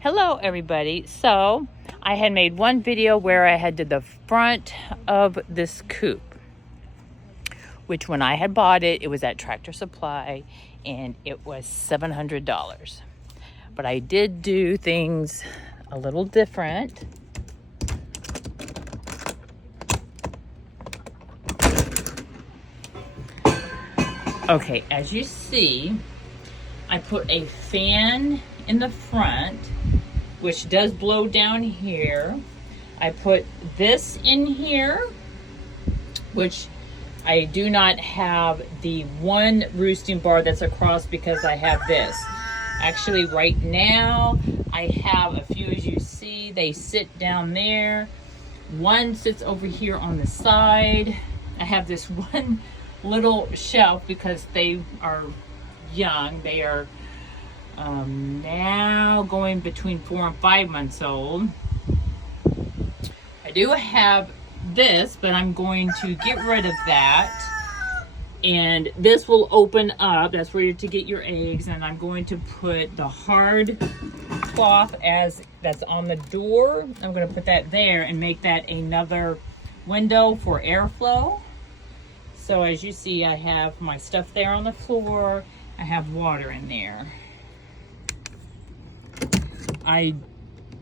Hello everybody. So I had made one video where I had did the front of this coop, which when I had bought it, it was at Tractor Supply and it was $700. But I did do things a little different. Okay, as you see, I put a fan in the front, which does blow down here. I put this in here, which I do not have the one roosting bar that's across because I have this. Actually, right now, I have a few, as you see, they sit down there. One sits over here on the side. I have this one little shelf because they are young. They are now going between 4 and 5 months old. I do have this, but I'm going to get rid of that. And this will open up. That's where you're to get your eggs. And I'm going to put the hard cloth that's on the door. I'm going to put that there and make that another window for airflow. So as you see, I have my stuff there on the floor. I have water in there.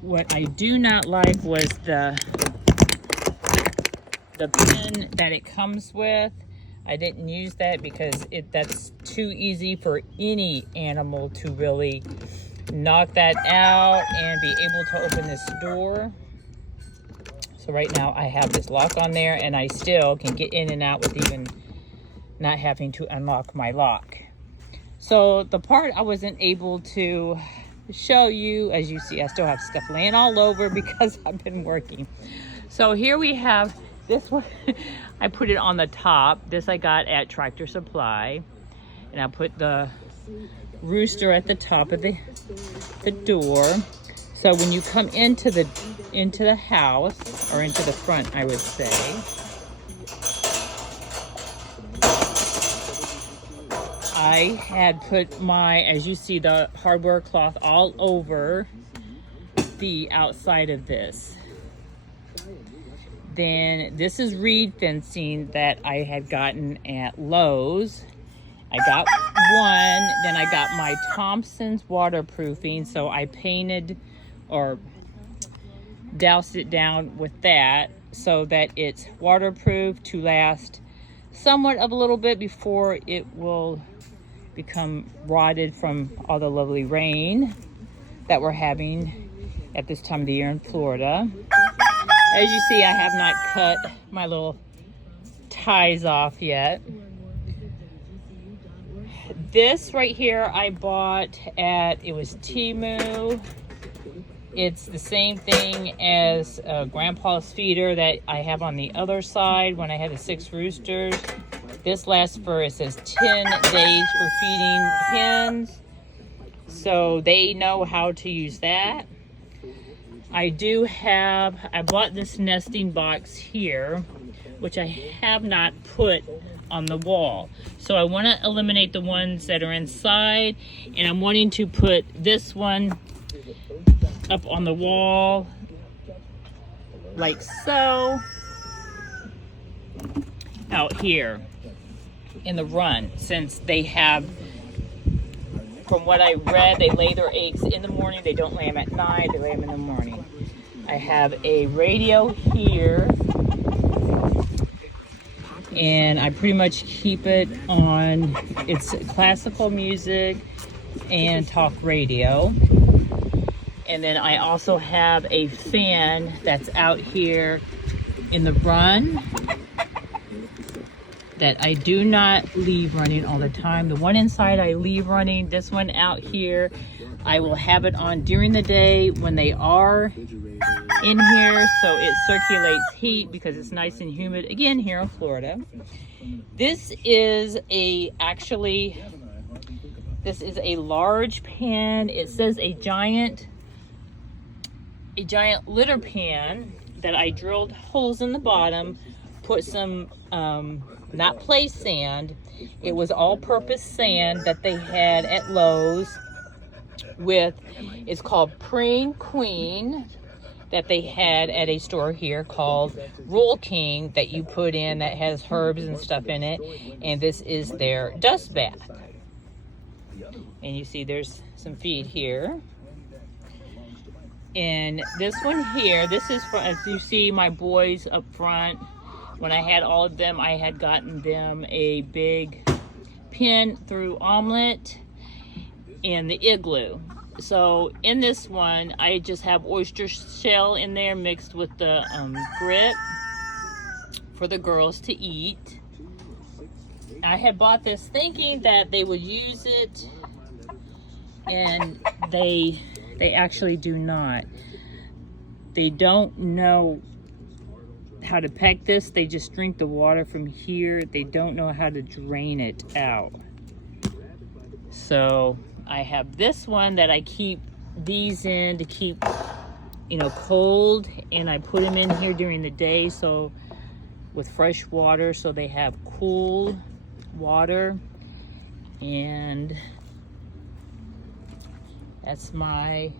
What I do not like was the pin that it comes with. I didn't use that because that's too easy for any animal to really knock that out and be able to open this door. So right now I have this lock on there and I still can get in and out with even not having to unlock my lock. So the part I wasn't able to show you, as you see, I still have stuff laying all over because I've been working. So here we have this one. I put it on the top. This I got at Tractor Supply. And I put the rooster at the top of the door. So when you come into the house, or into the front, I would say, I had put my, as you see, the hardware cloth all over the outside of this. Then this is reed fencing that I had gotten at Lowe's. I got one, then I got my Thompson's waterproofing, so I painted or doused it down with that so that it's waterproof to last somewhat of a little bit before it will become rotted from all the lovely rain that we're having at this time of the year in Florida. As you see, I have not cut my little ties off yet. This right here I bought at, it was Temu. It's the same thing as Grandpa's feeder that I have on the other side when I had the 6 roosters. This lasts for, it says 10 days for feeding hens. So they know how to use that. I bought this nesting box here, which I have not put on the wall. So I want to eliminate the ones that are inside, and I'm wanting to put this one up on the wall like so, out here in the run, since they have, from what I read, they lay their eggs in the morning. They don't lay them at night, they lay them in the morning. I have a radio here, and I pretty much keep it on, it's classical music and talk radio. And then I also have a fan that's out here in the run that I do not leave running all the time. The one inside I leave running. This one out here, I will have it on during the day when they are in here, so it circulates heat because it's nice and humid again here in Florida. This is a large pan. It says a giant litter pan that I drilled holes in the bottom, put some not play sand. It was all-purpose sand that they had at Lowe's. with, it's called Preen Queen, that they had at a store here called Roll King, that you put in, that has herbs and stuff in it. And this is their dust bath. And you see there's some feed here. And this one here, this is for, as you see my boys up front, when I had all of them, I had gotten them a big pin through omelet and the igloo. So in this one, I just have oyster shell in there mixed with the grit for the girls to eat. I had bought this thinking that they would use it, and they actually do not. They don't know how to peck this. They just drink the water from here. They don't know how to drain it out. So I have this one that I keep these in to keep, you know, cold, and I put them in here during the day, so with fresh water, so they have cool water. And that's the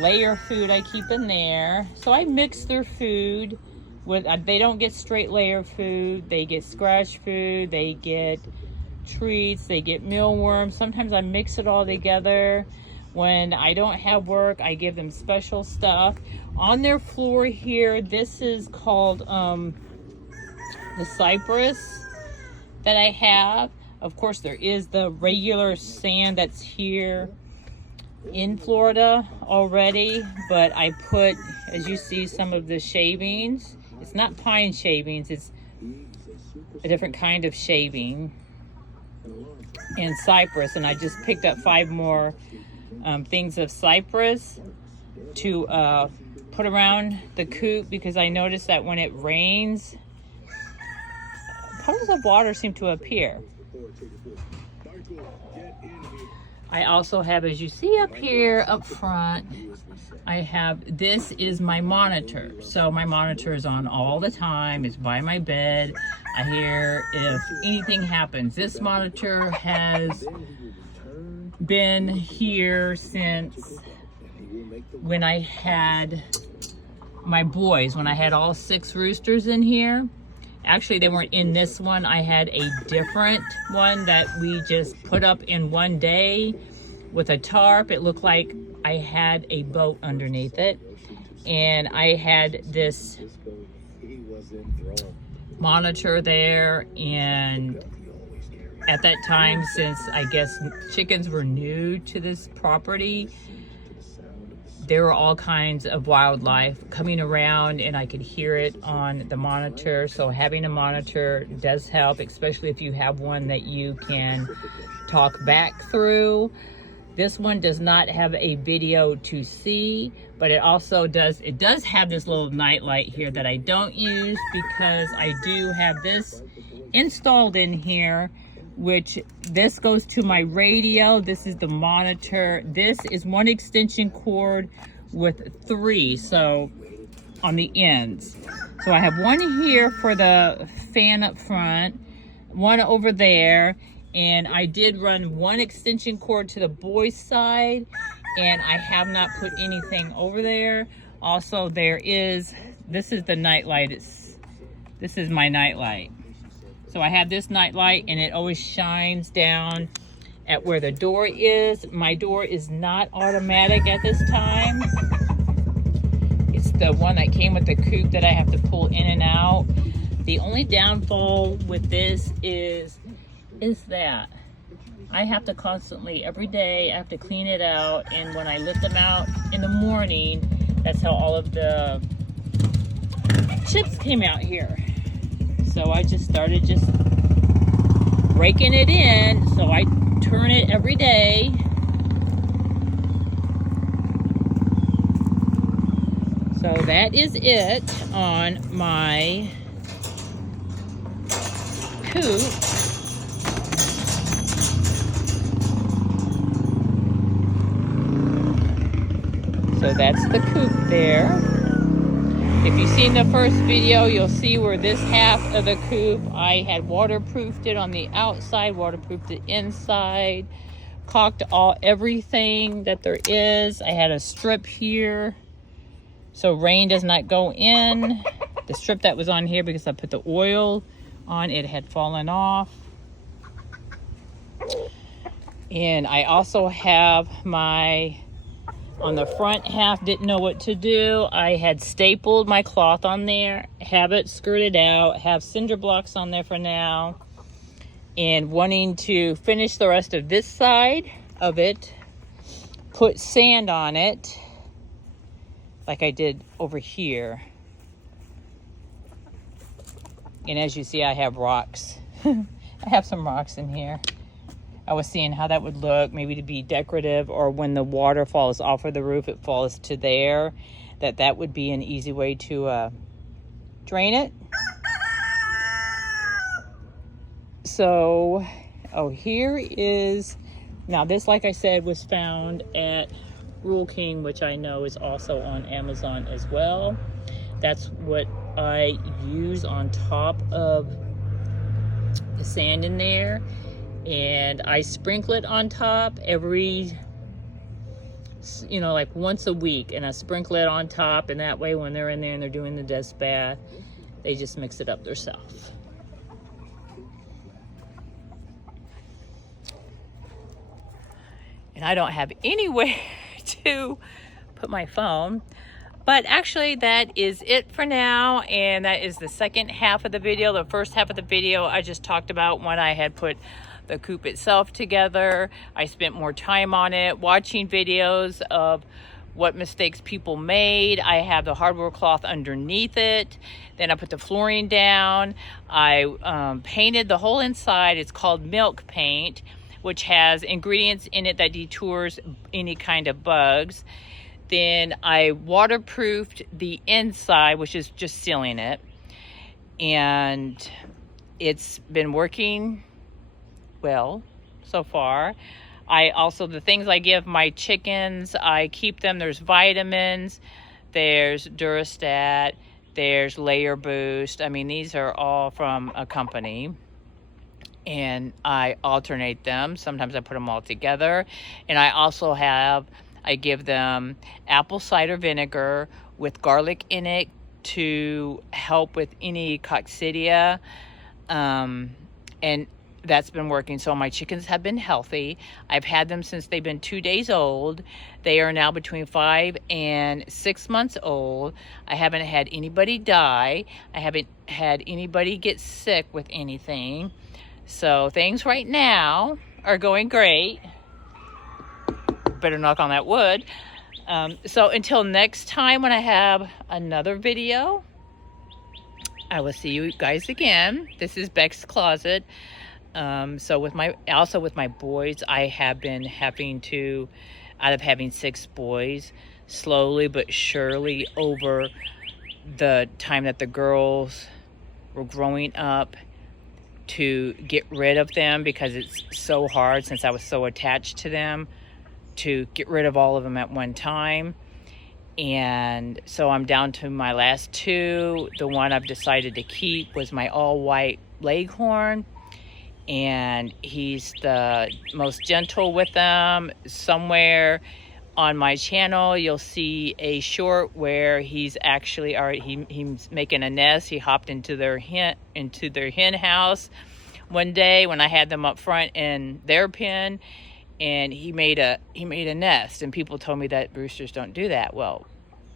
layer food I keep in there. So I mix their food with, they don't get straight layer food, they get scratch food, they get treats, they get mealworms. Sometimes I mix it all together. When I don't have work, I give them special stuff. On their floor here, this is called the cypress that I have. Of course, there is the regular sand that's here in Florida already, but I put, as you see, some of the shavings. It's not pine shavings, it's a different kind of shaving, and cypress. And I just picked up 5 more things of cypress to put around the coop, because I noticed that when it rains, puddles of water seem to appear. I also have, as you see up here up front, I have, this is my monitor. So my monitor is on all the time. It's by my bed. I hear if anything happens. This monitor has been here since when I had my boys, when I had all 6 roosters in here. Actually, they weren't in this one. I had a different one that we just put up in one day with a tarp. It looked like I had a boat underneath it. And I had this monitor there. And at that time, since I guess chickens were new to this property, there were all kinds of wildlife coming around, and I could hear it on the monitor. So having a monitor does help, especially if you have one that you can talk back through. This one does not have a video to see, but it also does have this little night light here that I don't use, because I do have this installed in here, which this goes to my radio. This is the monitor. This is one extension cord with 3, so on the ends. So I have one here for the fan up front, one over there, and I did run one extension cord to the boys' side, and I have not put anything over there. Also, this is the night light. This is my night light. So I have this night light, and it always shines down at where the door is. My door is not automatic at this time. It's the one that came with the coop that I have to pull in and out. The only downfall with this is that I have to constantly, every day, I have to clean it out. And when I let them out in the morning, that's how all of the chips came out here. So I just started breaking it in. So I turn it every day. So that is it on my coop. So that's the coop there. If you've seen the first video, you'll see where this half of the coop, I had waterproofed it on the outside, waterproofed the inside, caulked everything that there is. I had a strip here so rain does not go in. The strip that was on here, because I put the oil on, it had fallen off. And I also have on the front half, didn't know what to do. I had stapled my cloth on there, have it skirted out, have cinder blocks on there for now, and wanting to finish the rest of this side of it, put sand on it like I did over here. And as you see, I have rocks. I have some rocks in here. I was seeing how that would look, maybe to be decorative, or when the water falls off of the roof, it falls to there, that would be an easy way to drain it. So, here is, now this, like I said, was found at Rural King, which I know is also on Amazon as well. That's what I use on top of the sand in there. And I sprinkle it on top every, like once a week, and I sprinkle it on top, and that way when they're in there and they're doing the dust bath, they just mix it up themselves. And I don't have anywhere to put my phone, but actually that is it for now, and that is the second half of the video. The first half of the video I just talked about when I had put the coop itself together. I spent more time on it, watching videos of what mistakes people made. I have the hardware cloth underneath it. Then I put the flooring down. I painted the whole inside. It's called milk paint, which has ingredients in it that detours any kind of bugs. Then I waterproofed the inside, which is just sealing it. And it's been working well so far. I also, the things I give my chickens, I keep them. There's vitamins, there's Durastat, there's Layer Boost. I mean, these are all from a company, and I alternate them. Sometimes I put them all together. And I also I give them apple cider vinegar with garlic in it to help with any coccidia, and that's been working. So my chickens have been healthy. I've had them since they've been 2 days old. They are now between 5 and 6 months old. I haven't had anybody die. I haven't had anybody get sick with anything. So things right now are going great. Better knock on that wood. So until next time when I have another video, I will see you guys again. This is Beck's Closet. So with my boys, I have been having to, out of having 6 boys, slowly but surely over the time that the girls were growing up, to get rid of them, because it's so hard, since I was so attached to them, to get rid of all of them at one time. And so I'm down to my last 2. The one I've decided to keep was my all white Leghorn, and he's the most gentle with them. Somewhere on my channel you'll see a short where he's actually he's making a nest. He hopped into their hen house one day when I had them up front in their pen, and he made a nest, and people told me that roosters don't do that. Well,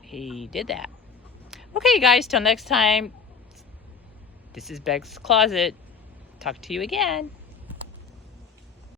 he did that. Okay, guys, till next time, this is Beck's Closet. Talk to you again.